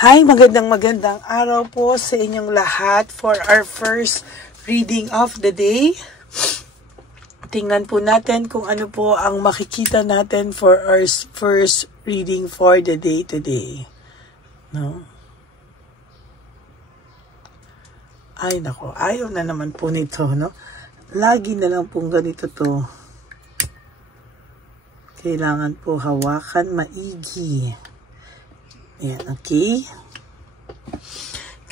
Hi, magandang araw po sa inyong lahat for our first reading of the day. Tingnan po natin kung ano po ang makikita natin for our first reading for the day today. No? Ay nako, ayaw na naman po nito, no? Lagi na lang pong ganito to. Kailangan po hawakan maigi. Ayan, okay.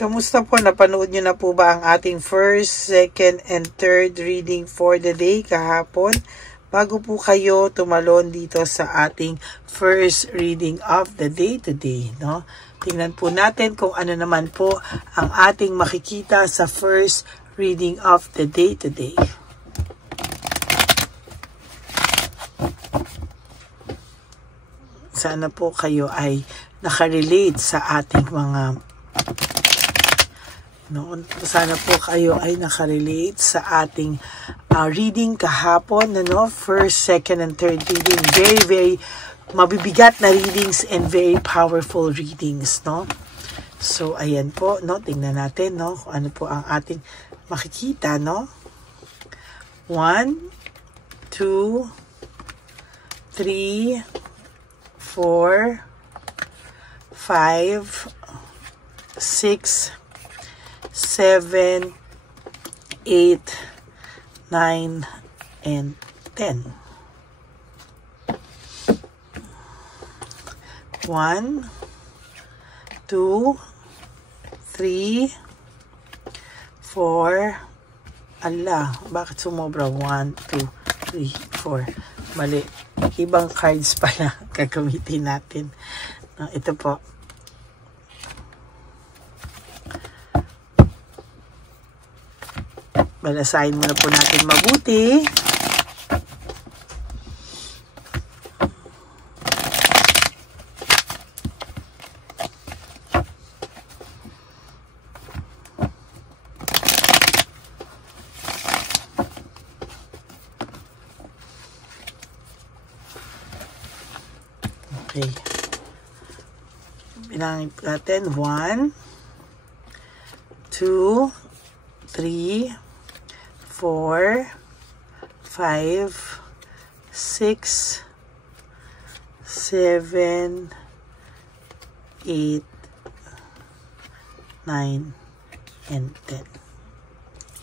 Kamusta po? Napanood nyo na po ba ang ating first, second, and third reading for the day kahapon? Bago po kayo tumalon dito sa ating first reading of the day today, no? Tingnan po natin kung ano naman po ang ating makikita sa first reading of the day today. Sana po kayo ay nakarelate sa ating mga sana po kayo ay nakarelate sa ating reading kahapon, first, second, and third reading. Very mabibigat na readings and very powerful readings, no? So, ayan po, no? Tingnan natin, no? Kung ano po ang ating makikita, no? 1, 2, 3, 4, 5, 6, 7, 8, 9, and 10. 1, 2, 3, 4. Ala, bakit sumobra? 1, 2, 3, 4. Mali. Ibang cards pala gagamitin natin. Ito po. Balasahin muna po natin mabuti. Okay. Bilangin natin. 1, 2, 3, 4, 5, 6, 7, 8, 9, and 10.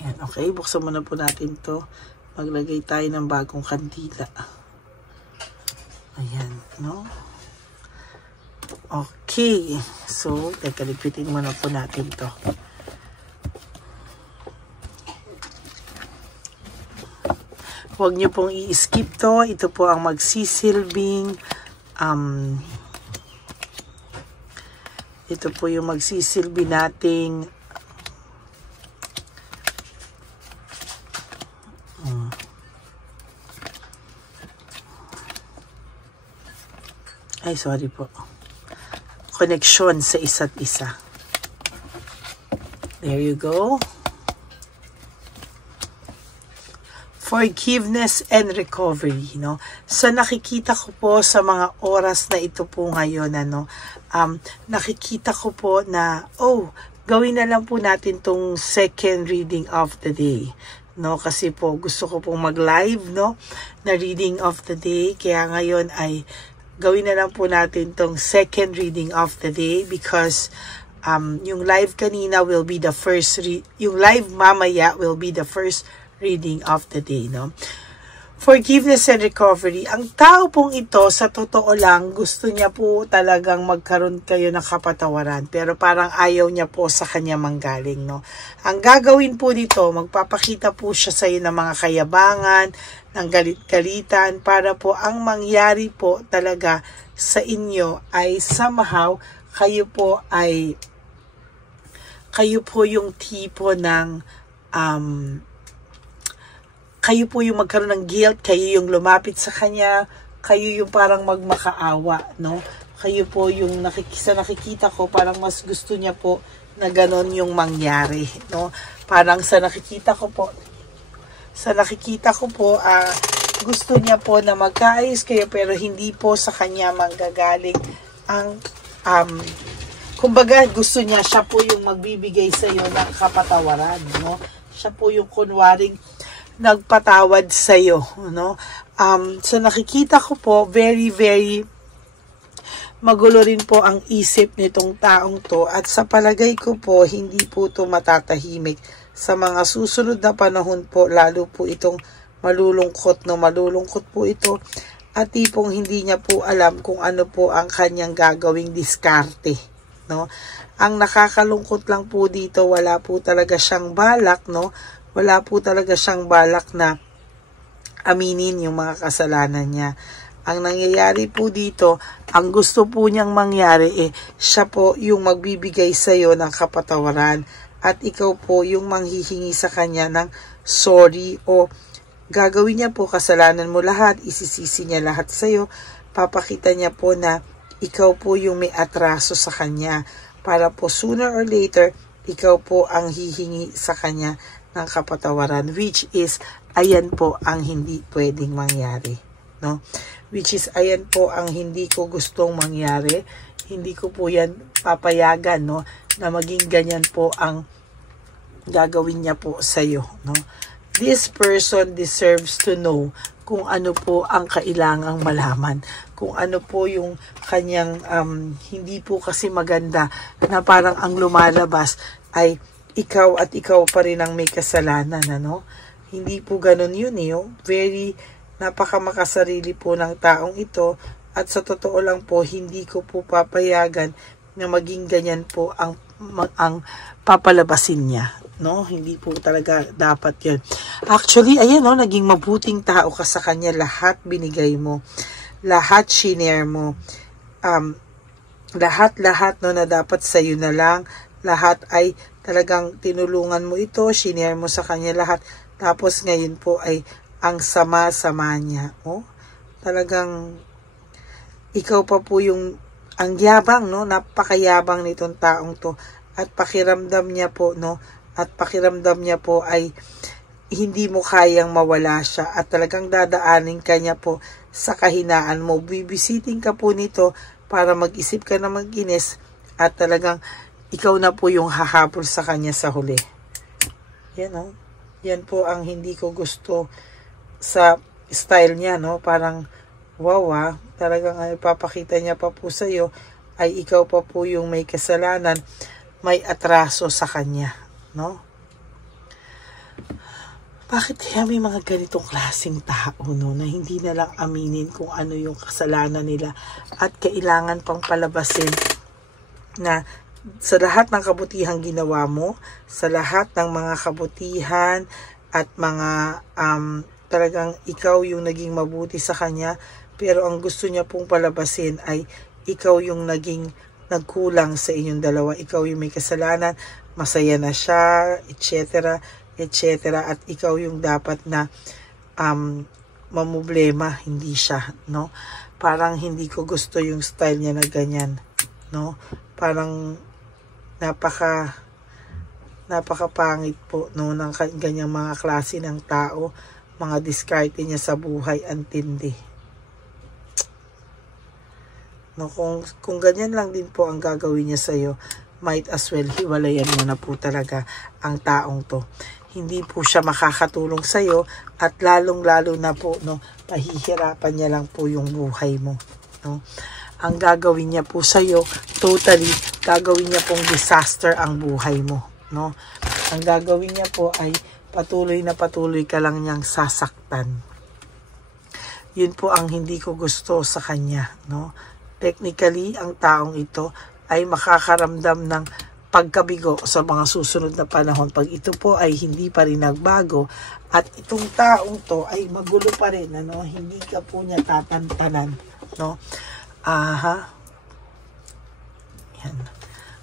Yan, okay. Buksan muna po natin to. Maglagay tayo ng bagong kandila. Ayan, no? Okay. So, lipitin muna po natin to. Huwag nyo pong i-skip to. Ito po ang magsisilbing ito po yung magsisilbi nating ay sorry po, connection sa isa't isa. There you go. Forgiveness and recovery, no? So nakikita ko po sa mga oras na ito po ngayon, nakikita ko po na, gawin na lang po natin tong second reading of the day, no? Kasi po gusto ko pong mag-live, no, na reading of the day. Kaya ngayon ay gawin na lang po natin tong second reading of the day because yung live kanina will be the first, yung live mamaya will be the first reading of the day, no? Forgiveness and recovery. Ang tao pong ito, sa totoo lang, gusto niya po talagang magkaroon kayo ng kapatawaran. Pero parang ayaw niya po sa kanya manggaling, no? Ang gagawin po dito, magpapakita po siya sa iyo ng mga kayabangan, ng galit-galitan, para po ang mangyari po talaga sa inyo ay somehow, kayo po yung tipo ng kayo po yung magkaroon ng guilt, kayo yung lumapit sa kanya, kayo yung parang magmakaawa, no? Kayo po yung nakikita ko, parang mas gusto niya po na ganon yung mangyari, no? Parang sa nakikita ko po, gusto niya po na magkaayos kayo pero hindi po sa kanya manggagaling ang kumbaga gusto niya, siya po yung magbibigay sa iyo ng kapatawaran, no? Siya po yung kunwaring nagpatawad sa iyo, no? So nakikita ko po, very, very magulo rin po ang isip nitong taong to, at sa palagay ko po, hindi po to matatahimik. Sa mga susunod na panahon po, lalo po itong malulungkot, no? Malulungkot po ito, at tipong hindi niya po alam kung ano po ang kanyang gagawing diskarte, no? Ang nakakalungkot lang po dito, wala po talaga siyang balak, no? Wala po talaga siyang balak na aminin yung mga kasalanan niya. Ang nangyayari po dito, ang gusto po niyang mangyari, siya po yung magbibigay sa iyo ng kapatawaran, at ikaw po yung manghihingi sa kanya ng sorry, o gagawin niya po kasalanan mo lahat, isisisi niya lahat sa iyo, papakita niya po na ikaw po yung may atraso sa kanya, para po sooner or later, ikaw po ang hihingi sa kanya ng kapatawaran, which is, ayan po ang hindi pwedeng mangyari, no? Which is, ayan po ang hindi ko gustong mangyari, hindi ko po yan papayagan, no, na maging ganyan po ang gagawin niya po sa iyo, no? This person deserves to know kung ano po ang kailangang malaman, kung ano po yung kanyang hindi po kasi maganda na parang ang lumalabas ay ikaw at ikaw pa rin ang may kasalanan, ano? Hindi po ganun yun, Very napakamakasarili po ng taong ito, at sa totoo lang po, hindi ko po papayagan na maging ganyan po ang papalabasin niya, no? Hindi po talaga dapat yan. Actually, ayan, no, naging mabuting tao ka sa kanya, lahat binigay mo, lahat shinare mo, lahat no, na dapat sa'yo na lang, lahat ay talagang tinulungan mo ito, shinare mo sa kanya lahat, tapos ngayon po ay ang sama-sama niya, talagang ikaw pa po yung ang yabang, no? Napakayabang nitong taong to, at pakiramdam niya po, no? At pakiramdam niya po ay hindi mo kayang mawala siya, at talagang dadaanin ka niya po sa kahinaan mo. Bibisiting ka po nito para mag-isip ka na mag-inis, at talagang ikaw na po yung hahabol sa kanya sa huli. Yan, no? Yan po ang hindi ko gusto sa style niya, no? Parang wow, talagang ipapakita niya pa po sa iyo ay ikaw pa po yung may kasalanan, may atraso sa kanya, no? Bakit kaya may mga ganitong klaseng tao, no, na hindi na lang aminin kung ano yung kasalanan nila, at kailangan pang palabasin na sa lahat ng kabutihang ginawa mo, sa lahat ng mga kabutihan at mga talagang ikaw yung naging mabuti sa kanya, pero ang gusto niya pong palabasin ay ikaw yung naging nagkulang sa inyong dalawa, ikaw yung may kasalanan, masaya na siya, etc., etc., at ikaw yung dapat na mamproblema, hindi siya, no? Parang hindi ko gusto yung style niya na ganyan, no? Parang napakapangit po, no, ng ganyang mga klase ng tao, mga diskarte niya sa buhay, antindi. No, kung ganyan lang din po ang gagawin niya sa iyo, might as well hiwalayan mo na po talaga ang taong to. Hindi po siya makakatulong sa iyo, at lalong-lalo na po, no, pahihirapan niya lang po yung buhay mo, no? Ang gagawin niya po sa iyo, totally gagawin niya pong disaster ang buhay mo, no? Ang gagawin niya po ay patuloy na patuloy ka lang niyang sasaktan. Yun po ang hindi ko gusto sa kanya, no? Technically, ang taong ito ay makakaramdam ng pagkabigo sa mga susunod na panahon pag ito po ay hindi pa rin nagbago, at itong taong to ay magulo pa rin, ano? Hindi ka po niya tatantanan, no? Yan.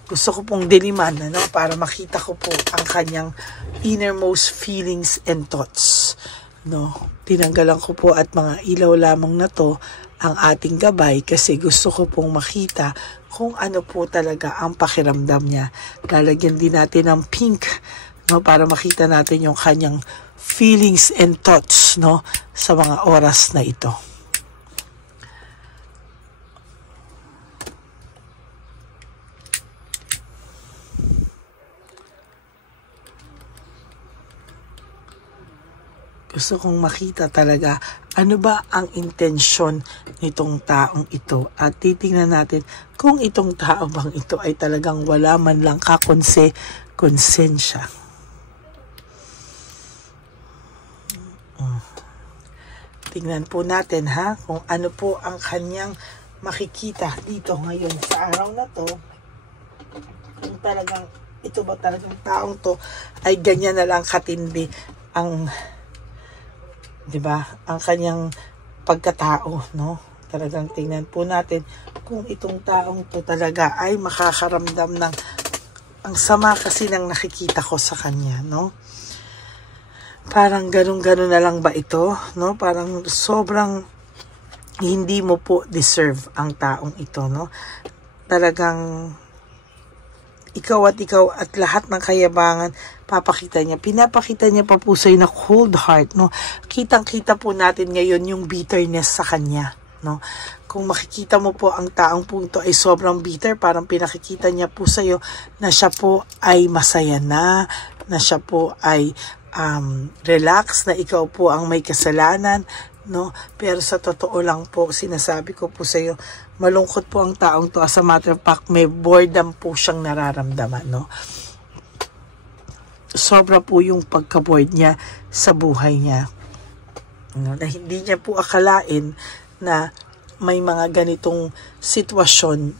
Gusto ko pong diliman, ano, para makita ko po ang kanyang innermost feelings and thoughts, no? Tinanggalan ko po at mga ilaw lamang na to ang ating gabay, kasi gusto ko pong makita kung ano po talaga ang pakiramdam niya. Lalagyan din natin ng pink, no, para makita natin yung kanyang feelings and thoughts, no, sa mga oras na ito. gusto kong makita talaga ano ba ang intensyon nitong taong ito. At titingnan natin kung itong tao bang ito ay talagang wala man lang konsensya. Tingnan po natin kung ano po ang kanyang makikita dito ngayon sa araw na to. Kung talagang ito ba talagang taong to ay ganyan na lang katindi ang, di ba, ang kanyang pagkatao, no? Talagang tingnan po natin kung itong taong to talaga ay makakaramdam ng ang sama kasi nang nakikita ko sa kanya, no? Parang ganun-ganun na lang ba ito, no? Parang sobrang hindi mo po deserve ang taong ito, no? Talagang ikaw at lahat ng kayabangan papakita niya. Pinapakita niya pa po sa'yo na cold heart, no? Kitang-kita po natin ngayon yung bitterness sa kanya, no? Kung makikita mo po ang taong po ito ay sobrang bitter, parang pinakikita niya po sa'yo na siya po ay masaya na siya po ay relax, na ikaw po ang may kasalanan, no? Pero sa totoo lang po, sinasabi ko po sa iyo, malungkot po ang taong to. As a matter of fact, may boredom po siyang nararamdaman, no? Sobra po yung pagka-bored niya sa buhay niya, no? Na hindi niya po akalain na may mga ganitong sitwasyon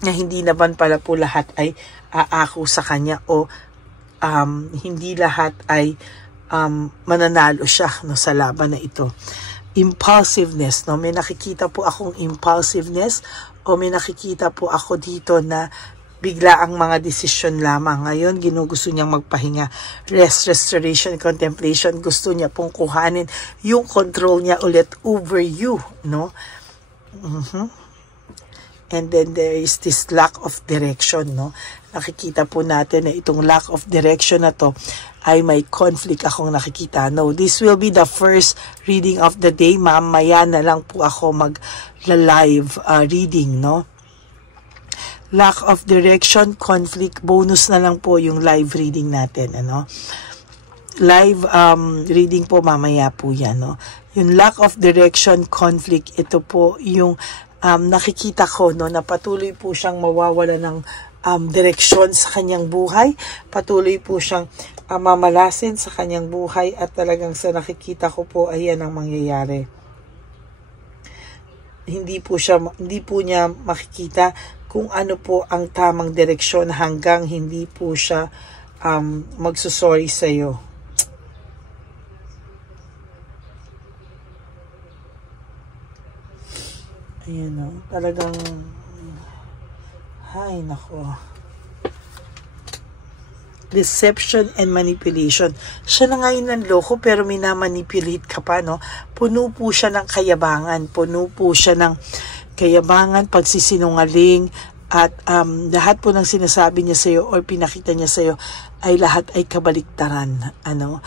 na hindi naman pala po lahat ay aako sa kanya, o hindi lahat ay mananalo siya, no, sa laban na ito. Impulsiveness, no? May nakikita po akong impulsiveness, o may nakikita po ako dito na bigla ang mga desisyon lamang. Ngayon, ginugusto niyang magpahinga. Rest, restoration, contemplation. Gusto niya pong kuhanin yung control niya ulit over you, no? And then there is this lack of direction, no? Nakikita po natin na itong lack of direction na to ay may conflict akong nakikita. No, this will be the first reading of the day. Mamaya na lang po ako mag-live reading, no? Lack of direction, conflict, bonus na lang po yung live reading natin, ano? Live reading po mamaya po yan, no? Yung lack of direction, conflict, ito po yung nakikita ko, no, na patuloy po siyang mawawala ng direksyon sa kanyang buhay. Patuloy po siyang mamalasin sa kanyang buhay, at talagang sa nakikita ko po ay yan ang mangyayari. Hindi po niya makikita kung ano po ang tamang direksyon hanggang hindi po siya magsusorry sa iyo. Ayan, no? Talagang, ay nako, deception and manipulation. Siya na ngayon ng loko, pero minamanipulate ka pa, no? Puno po siya ng kayabangan, pagsisinungaling, at lahat po ng sinasabi niya sa'yo or pinakita niya sa'yo ay lahat ay kabaliktaran, ano?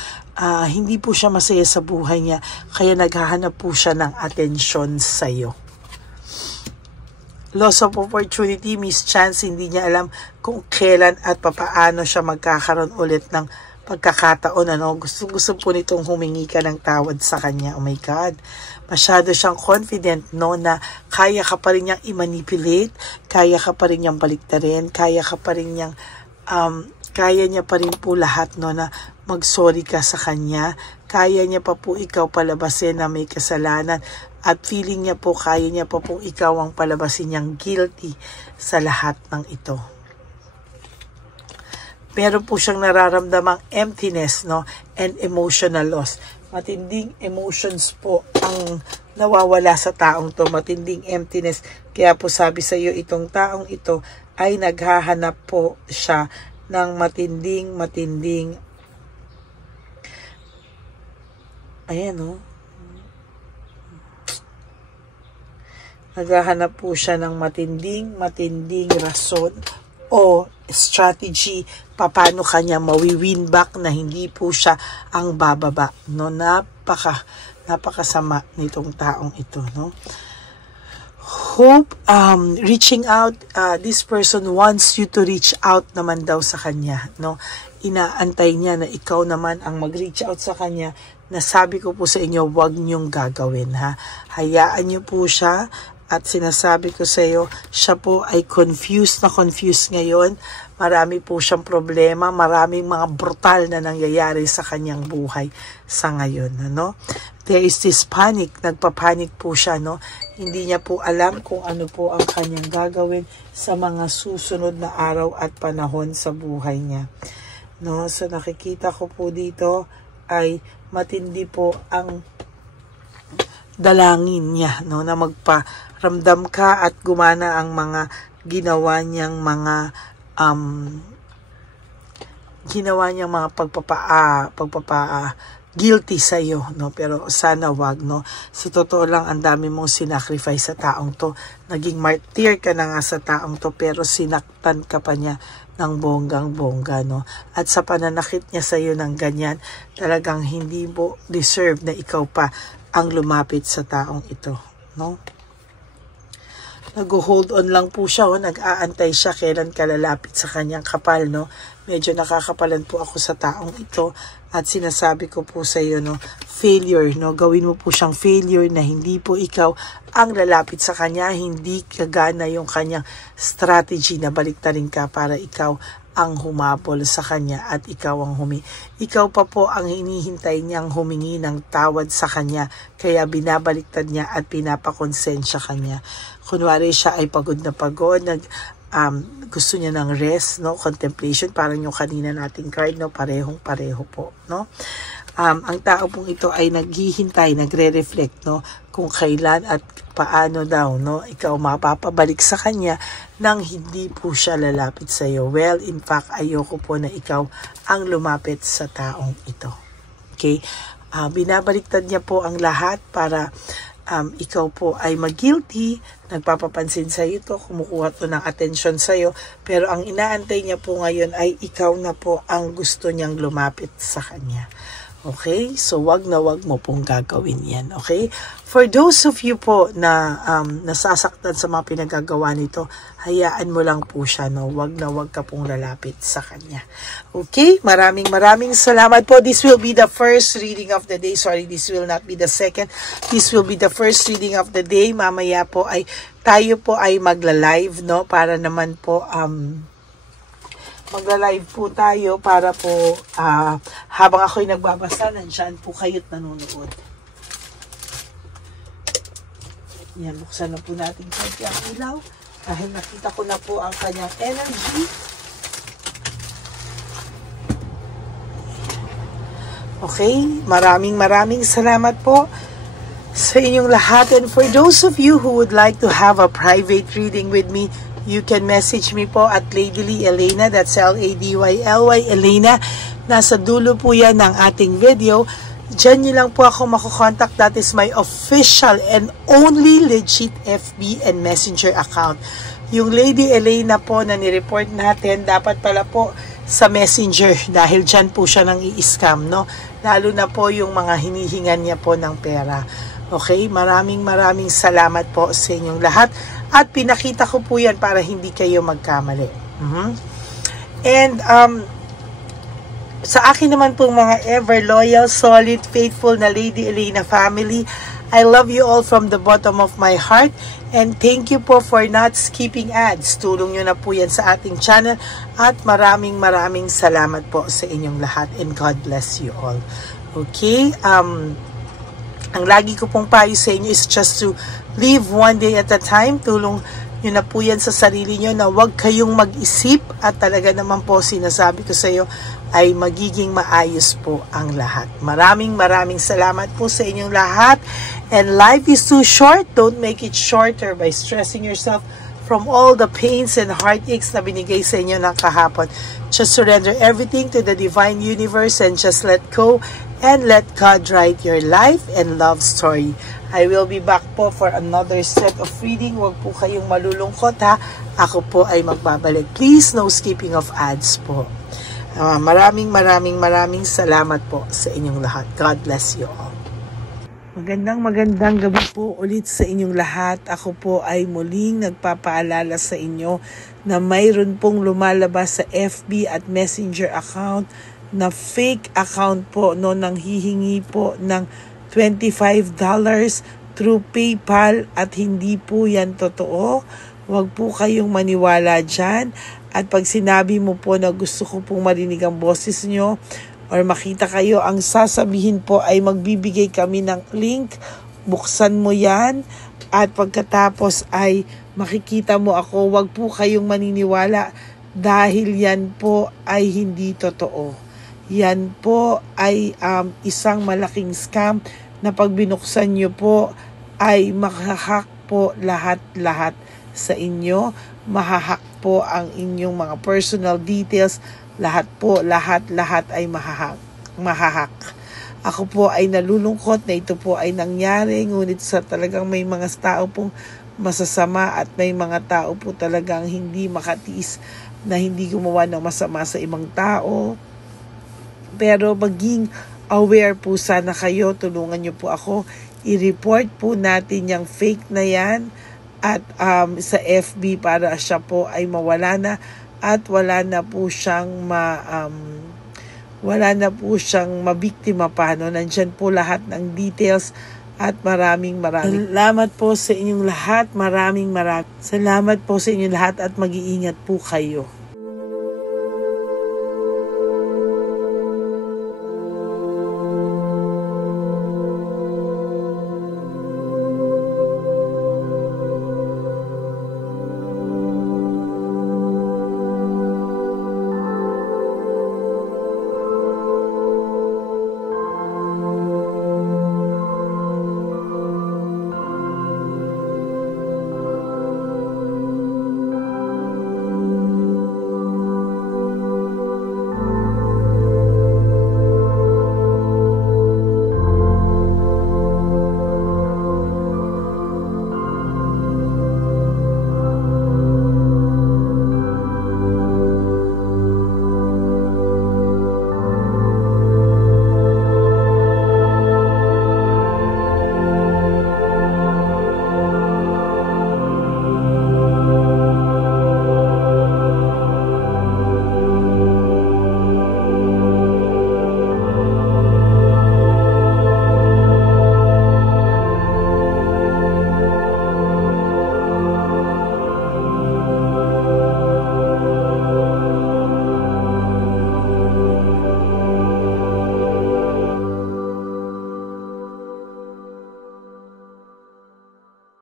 Hindi po siya masaya sa buhay niya, kaya naghahanap po siya ng atensyon sa'yo. Loss of opportunity, mischance, hindi niya alam kung kailan at papaano siya magkakaroon ulit ng pagkakataon, ano? Gusto po nitong humingi ka ng tawad sa kanya. Oh my God. Masyado siyang confident, no, na kaya ka pa rin niyang i-manipulate, kaya ka pa rin niyang baliktarin, kaya niya pa rin po lahat, no, na mag-sorry ka sa kanya. Kaya niya pa po ikaw palabasin na may kasalanan, at feeling niya po kaya niya pa po ikaw ang palabasin niyang guilty sa lahat ng ito. Meron po siyang nararamdamang emptiness, no, and emotional loss. Matinding emotions po ang nawawala sa taong to, matinding emptiness. Kaya po sabi sa iyo, itong taong ito ay naghahanap po siya ng matinding, ayan, no? Naghahanap po siya ng matinding rason o strategy paano kanya mawi-win back na hindi po siya ang bababa, no? Napakasama nitong taong ito, no? Hope, reaching out, this person wants you to reach out naman daw sa kanya, no? Inaantay niya na ikaw naman ang mag-reach out sa kanya nasabi ko po sa inyo, huwag niyong gagawin, ha. Hayaan niyo po siya. At sinasabi ko sa iyo, siya po ay confused ngayon. Marami po siyang problema, maraming mga brutal na nangyayari sa kanyang buhay sa ngayon. Ano? There is this panic, nagpapanik po siya. No? Hindi niya po alam kung ano po ang kanyang gagawin sa mga susunod na araw at panahon sa buhay niya. No? So nakikita ko po dito ay matindi po ang dalangin niya, no, na magparamdam ka at gumana ang mga ginawa niyang mga guilty sa iyo, no, pero sana wag, no. Si totoo lang, ang dami mong sinacrifice sa taong to. Naging martyr ka na nga sa taong to, pero sinaktan ka pa niya ng bonggang-bongga, no. At sa pananakit niya sa iyo ng ganyan, talagang hindi mo deserve na ikaw pa ang lumapit sa taong ito, no? Nag-hold on lang po siya, nag-aantay siya kailan ka lalapit sa kanyang kapal, no? Medyo nakakapalan po ako sa taong ito at sinasabi ko po sa iyo, no, failure, no? Gawin mo po siyang failure na hindi po ikaw ang lalapit sa kanya, hindi kagana yung kanyang strategy na baliktarin ka para ikaw ang humabol sa kanya at ikaw ang ikaw pa po ang hinihintay niyang humingi ng tawad sa kanya, kaya binabaliktad niya at pinapakonsensya kanya. Kunwari siya ay pagod na pagod, gusto niya ng rest, no, contemplation, parang yung kanina nating card, no, parehong-pareho po, no. Ang tao pong ito ay naghihintay, nagre-reflect, no, kung kailan at paano daw, no, ikaw mapapabalik sa kanya nang hindi po siya lalapit sa iyo. Well, in fact, ayoko po na ikaw ang lumapit sa taong ito. Okay? Binabaliktad niya po ang lahat para ikaw po ay mag-guilty, nagpapapansin sa iyo to, kumukuha to ng atensyon sa iyo, pero ang inaantay niya po ngayon ay ikaw na po ang gusto niyang lumapit sa kanya. Okay? So, wag mo pong gagawin yan. Okay? For those of you po na nasasaktan sa mga pinagagawa nito, hayaan mo lang po siya. No? Wag ka pong lalapit sa kanya. Okay? Maraming salamat po. This will be the first reading of the day. Sorry, this will not be the second. This will be the first reading of the day. Mamaya po ay tayo po ay magla-live, no? Para naman po magla-live po tayo para po habang ako'y nagbabasa, nandyan po kayo't nanonood. Yan, buksan na po natin konti ang ilaw dahil nakita ko na po ang kanyang energy. Okay, maraming salamat po sa inyong lahat. And for those of you who would like to have a private reading with me, you can message me po at Ladyly Elena, that's L-A-D-Y-L-Y Elena. Nasa dulo po yan ng ating video. Diyan nyo lang po ako makukontak. That is my official and only legit FB and Messenger account. Yung Lady Elena po na nireport natin, dapat pala po sa Messenger dahil dyan po siya nang i-scam, no? Lalo na po yung mga hinihingan niya po ng pera. Okay? Maraming salamat po sa inyong lahat. At pinakita ko po yan para hindi kayo magkamali. And sa akin naman pong mga ever loyal, solid, faithful na Lady Elena family, I love you all from the bottom of my heart. And thank you po for not skipping ads. Tulong nyo na po yan sa ating channel. At maraming salamat po sa inyong lahat. And God bless you all. Okay? Ang lagi ko pong payo sa inyo is just to live one day at a time. Tulong nyo na po yan sa sarili nyo na huwag kayong mag-isip at talaga naman po sinasabi ko sa iyo ay magiging maayos po ang lahat. Maraming salamat po sa inyong lahat. And life is too short. Don't make it shorter by stressing yourself from all the pains and heartaches na binigay sa inyo ng kahapon. Just surrender everything to the divine universe and just let go and let God write your life and love story. I will be back po for another set of reading. Huwag po kayong malulungkot, ha. Ako po ay magbabalik. Please, no skipping of ads po. Maraming salamat po sa inyong lahat. God bless you all. Magandang gabi po ulit sa inyong lahat. Ako po ay muling nagpapaalala sa inyo na mayroon pong lumalabas sa FB at Messenger account na fake account po, no, nang hihingi po ng $25 through PayPal at hindi po yan totoo. Huwag po kayong maniwala dyan. At pag sinabi mo po na gusto ko pong marinig ang boses nyo or makita kayo, ang sasabihin po ay magbibigay kami ng link. Buksan mo yan at pagkatapos ay makikita mo ako. Huwag po kayong maniniwala dahil yan po ay hindi totoo. Yan po ay isang malaking scam na pag binuksan nyo po ay mahahack po lahat-lahat sa inyo. Mahahack po ang inyong mga personal details. Lahat ay mahahack. Ako po ay nalulungkot na ito po ay nangyari, ngunit sa talagang may mga tao pong masasama at may mga tao po talagang hindi makatiis na hindi gumawa ng masama sa ibang tao. Pero maging aware po sana kayo, tulungan niyo po ako, i-report po natin yung fake na yan at sa FB para siya po ay mawala na at wala na po siyang mabiktima pa, no? Nandyan po lahat ng details at maraming salamat po sa inyong lahat. Maraming salamat po sa inyong lahat at mag-iingat po kayo.